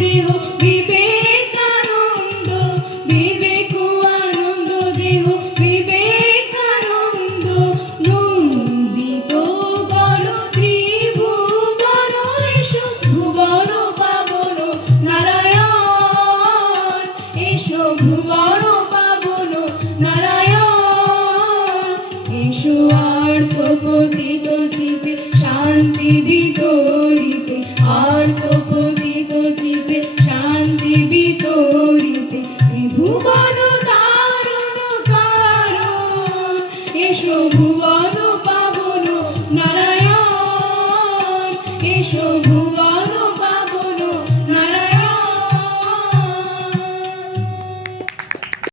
দেহ, বিবেকানন্দ, বিবেক দেহ, বিবেকানন্দ, নন্দিত বল ত্রিভুবন, এসো ভুবন পাবন, নারায়ণ, এসো ভুবন পাবন, নারায়ণ, এসো আর পতিত ভুবন তারুণ এসো ভুবন পাবন নারায়ণ এসো